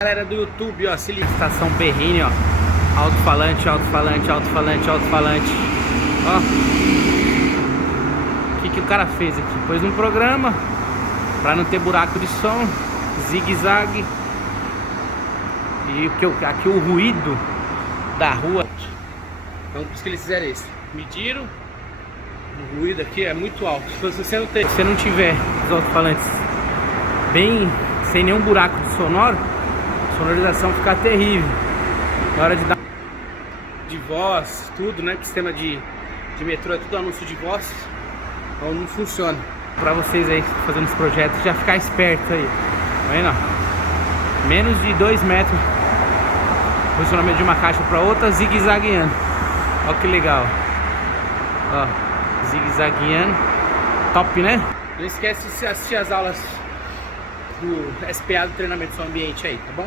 Galera do YouTube, ó, se liga, estação Perrine, ó, alto-falante, alto-falante, alto-falante, alto-falante, ó, o que o cara fez aqui? Pôs um programa pra não ter buraco de som, zigue-zague, e aqui o ruído da rua, então por isso que eles fizeram isso, mediram, o ruído aqui é muito alto, então se você não tiver os alto-falantes bem, sem nenhum buraco de sonoro, sonorização fica terrível na hora de dar de voz, tudo, né? Que sistema de metrô é tudo anúncio de voz, então não funciona. Pra vocês aí que estão fazendo esse projeto, já ficar esperto aí, tá vendo? Menos de 2 metros posicionamento de uma caixa para outra, zigue-zagueando. Ó que legal, ó, zigue-zagueando, top, né? Não esquece de assistir as aulas do SPA do treinamento do seu ambiente aí, tá bom?